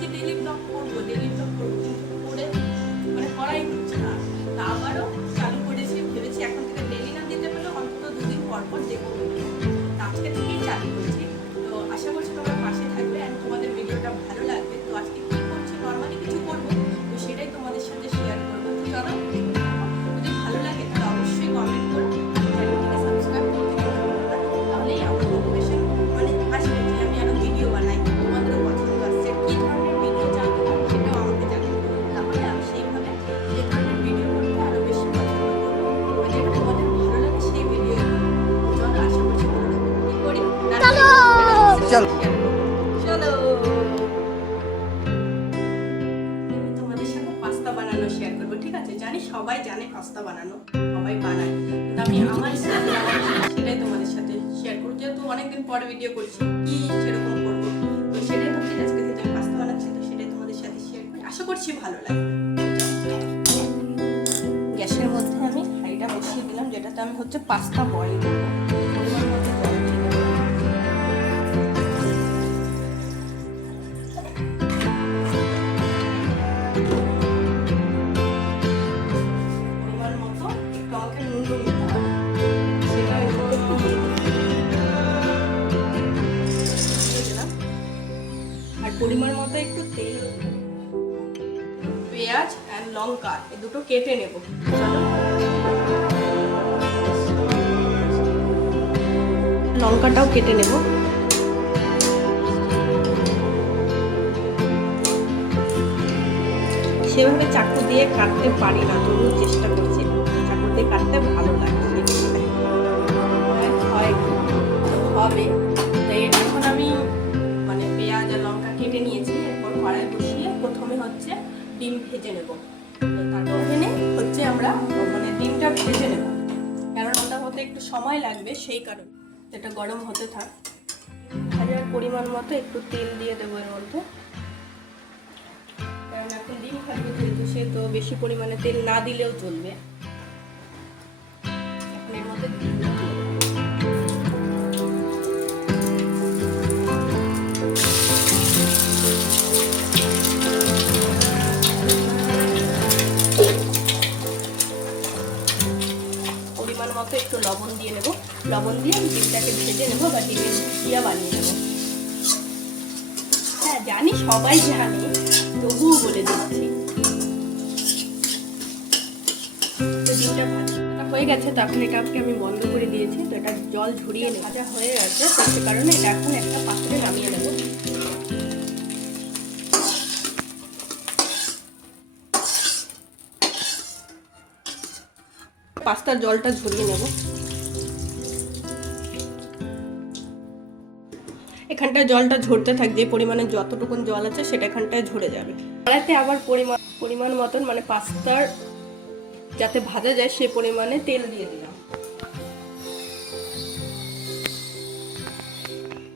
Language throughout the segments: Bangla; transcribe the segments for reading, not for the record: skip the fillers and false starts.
যে ডেইলি ব্লগ করবো করে মানে করাই হচ্ছে না। তা আবারও চালু করেছি, ভেবেছি এখন থেকে ডেইলি না দিতে পারলে অন্তত 2 দিন পর পর দেখবো। আজকে থেকেই চালু করেছি। তো আশা করছি তোমরা পাশে থাকবে আর তোমাদের ভিডিওটা ভালো লাগবে। তো আজকে কি করছি, নর্মালি কিছু করবো, তো সেটাই তোমাদের সাথে শেয়ার করবো। তো চলো, যদি ভালো লাগে তাহলে অবশ্যই কমেন্ট করো, চ্যানেলটিকে সাবস্ক্রাইব করতে ভুলো না। তাহলেই আমার মোটিভেশন মানে আসবে যে আমি আরো ভিডিও বানাই, তোমাদেরও পছন্দ আসছে, কি ধরনের ভিডিও জানতে পারো সেটাও আমাকে জানাবে। তাহলে আমি সেইভাবে যে ধরনের ভিডিও করতে আরো বেশি পছন্দ করবো, যেটা তোমাদের ভালো লাগে সেই ভিডিও করবো। চলো, আশা করছি ভালো লাগবে। কি করি চলো চলো তোমাদের সাথে পাস্তা বানানো শেয়ার করবো, ঠিক আছে? জানি সবাই জানে পাস্তা বানানো, সবাই বানায়, কিন্তু আমি আমার সেটাই তোমাদের সাথে শেয়ার করবো। যেহেতু অনেকদিন পরে ভিডিও করছি, কি সেরকম করবো, তো সেটাই ভাবছি আজকে যেহেতু আমি পাস্তা বানাচ্ছি, তো সেটাই তোমাদের সাথে শেয়ার করি। আশা করছি ভালো লাগে। গ্যাসের মধ্যে আমি হাঁড়িটা বসিয়ে দিলাম, যেটাতে আমি হচ্ছে পাস্তা বয়েল করবো। পরিমাণ মতো জল দিয়ে দেবো। পরিমাণ মতো একটু তেল, পেঁয়াজ আর লঙ্কা এই দুটো কেটে নেব। চলো, লঙ্কাটাও কেটে নেব। সেভাবে চাকু দিয়ে কাটতে পারি না, তবুও চেষ্টা করছি। চাকু দিয়ে কাটতে ভালো লাগে, হবে। তাই এখন আমি মানে পেঁয়াজ আর লঙ্কা কেটে নিয়েছি। এরপর কড়াই বসিয়ে প্রথমে হচ্ছে ডিম ভেজে নেব। তো তারপর এখানে হচ্ছে আমরা মানে ডিমটা ভেজে নেব, কারণ ওটা হতে একটু সময় লাগবে, সেই কারণে। এটা গরম হতে থাক। ভাজার পরিমাণ মতো একটু তেল দিয়ে দেবো এর মধ্যে, কারণ এখন ডিম ভাজবো যেহেতু, সে তো বেশি পরিমাণে তেল না দিলেও চলবে। এখন এর মধ্যে মতো একটু লবণ দিয়ে নেব। লবণ দিয়ে আমি ডিমটাকে ভেজে নেবো বা ডিমের ভুজিয়া বানিয়ে নেবো। হ্যাঁ জানি সবাই জানে, তবুও বলে দিচ্ছি। তো ডিমটা ভাজা হয়ে গেছে, তো এখন এটাকে আমি বন্ধ করে দিয়েছি। তো এটা জল ঝরিয়ে নেব, ভাজা হয়ে গেছে, তো সে কারণে এটা এখন একটা পাত্রে নামিয়ে নেব। পাস্তার জলটা ঝরিয়ে নেব। এখানটায় জলটা ঝরতে থাক, যে পরিমাণে যতটুকুন জল আছে সেটা এখানটায় ঝরে যাবে। কড়াইতে আবার পরিমাণ মতন মানে পাস্তার যাতে ভাজা যায় সে পরিমাণে তেল দিয়ে দিলাম।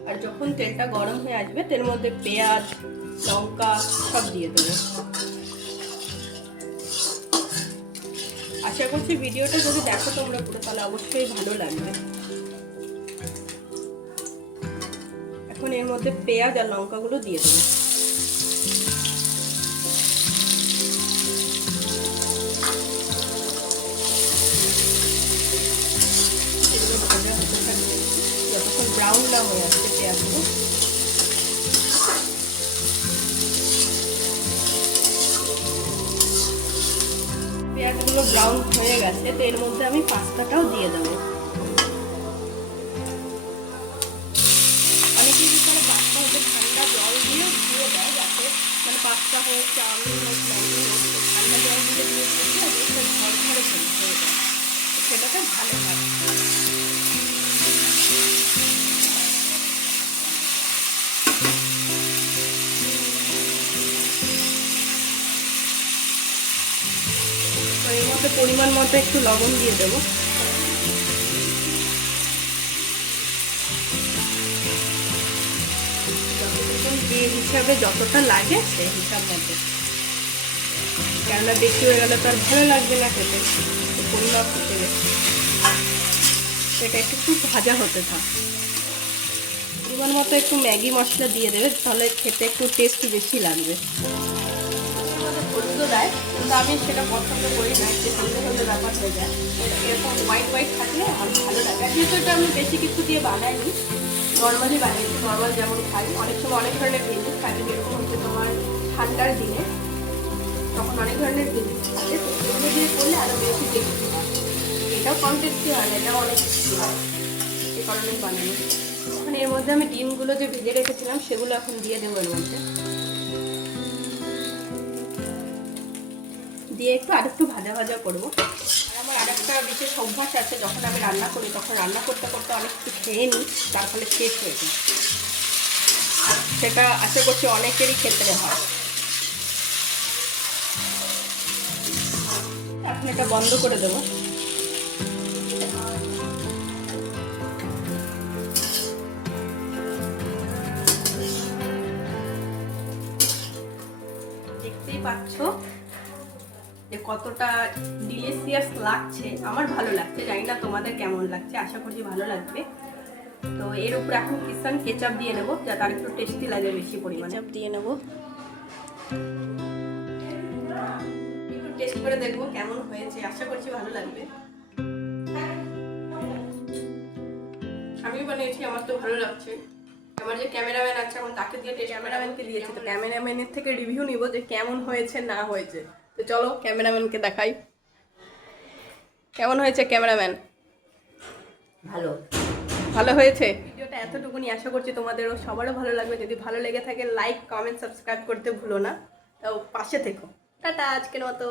আর যখন তেলটা গরম হয়ে আসবে, তের মধ্যে পেঁয়াজ লঙ্কা সব দিয়ে দেবো। আশা করছি ভিডিওটা যদি দেখো তোমরা পুরো, তাহলে অবশ্যই ভালো লাগবে। এখন এর মধ্যে পেঁয়াজ আর লঙ্কাগুলো দিয়ে দেবো। এগুলো ভাজা হতে থাকবে যতক্ষণ ব্রাউন না হয়ে আসছে পেঁয়াজগুলো। পেঁয়াজগুলো ব্রাউন হয়ে গেছে, তো এর মধ্যে আমি পাস্তাটাও দিয়ে দেবো। অনেকেই কি করে, পাস্তা হচ্ছে ঠান্ডা জল দিয়ে ধুয়ে দেয়, যাতে মানে পাস্তা হোক চাউমিন হোক ম্যাগি হোক ঠান্ডা জল দিয়ে দিয়ে ঝরঝরে হয়ে যায়, সেটাতে ভালো হয়। এর মধ্যে পরিমাণ মতো একটু লবণ দিয়ে দেবো। যে হিসাবে যতটা লাগে সেই হিসাব মতো, কেননা বেশি হয়ে গেলে তো আর ভালো লাগবে না খেতে, পরিমাপ হতে গেছে। এটা একটু খুব ভাজা হতে থাক। পরিমাণ মতো একটু ম্যাগি মশলা দিয়ে দেবে, তাহলে খেতে একটু টেস্ট বেশি লাগবে। হলুদও দেয়, কিন্তু আমি সেটা পছন্দ করি না, একটু হলুদ হলুদ ব্যাপার হয়ে যায়। এরকম হোয়াইট হোয়াইট থাকলে আমার ভালো লাগে। আর যেহেতু এটা আমি বেশি কিছু দিয়ে বানাইনি, নর্মালি বানিয়েছি, নর্মাল যেমন খাই। অনেক সময় অনেক ধরনের জিনিস থাকে, যেরকম হচ্ছে তোমার ঠান্ডার দিনে তখন অনেক ধরনের জিনিস থাকে, তো সেগুলো দিয়ে করলে আরও বেশি টেস্টি হয়। এটাও কম টেস্টি হয় না, এটাও অনেক টেস্টি হয়, এই কারণেই বানানো। এখন এর মধ্যে আমি ডিমগুলো যে ভেজে রেখেছিলাম সেগুলো এখন দিয়ে দেবো এর মধ্যে, দিয়ে একটু আরেকটু ভাজা ভাজা করবো। আর আমার আরেকটা বিশেষ অভ্যাস আছে, যখন আমি রান্না করি তখন রান্না করতে করতে অনেক কিছু খেয়ে নিই, তার ফলে শেষ হয়ে যায়। সেটা আশা করছি অনেকেরই ক্ষেত্রে হয়। এখন এটা বন্ধ করে দেবো। দেখতেই পাচ্ছ যে কতটা ডিলিশিয়াস লাগছে। আমার ভালো লাগছে, জানি না তোমাদের কেমন লাগছে, আশা করছি ভালো লাগবে। তো এর উপরে এখন কিষান কেচাপ দিয়ে নেবো, যাতে আর একটু টেস্টি লাগে, বেশি পরিমাণে কেচাপ দিয়ে নেবো। একটু টেস্ট করে দেখবো কেমন হয়েছে, আশা করছি ভালো লাগবে। আমি বানিয়েছি, আমার তো ভালো লাগছে। আমার যে ক্যামেরাম্যান আছে, এখন তাকে দিয়ে ক্যামেরাম্যানকে দিয়েছি, তো ক্যামেরাম্যানের থেকে রিভিউ নিব যে কেমন হয়েছে না হয়েছে। তো চলো ক্যামেরাম্যানকে দেখাই। কেমন হয়েছে ক্যামেরাম্যান? ভালো ভালো হয়েছে। ভিডিওটা এতটুকুনি, আশা করছি তোমাদেরও সবারও ভালো লাগবে। যদি ভালো লেগে থাকে লাইক কমেন্ট সাবস্ক্রাইব করতে ভুলো না। তো পাশে থেকো। টাটা, আজকের মতো।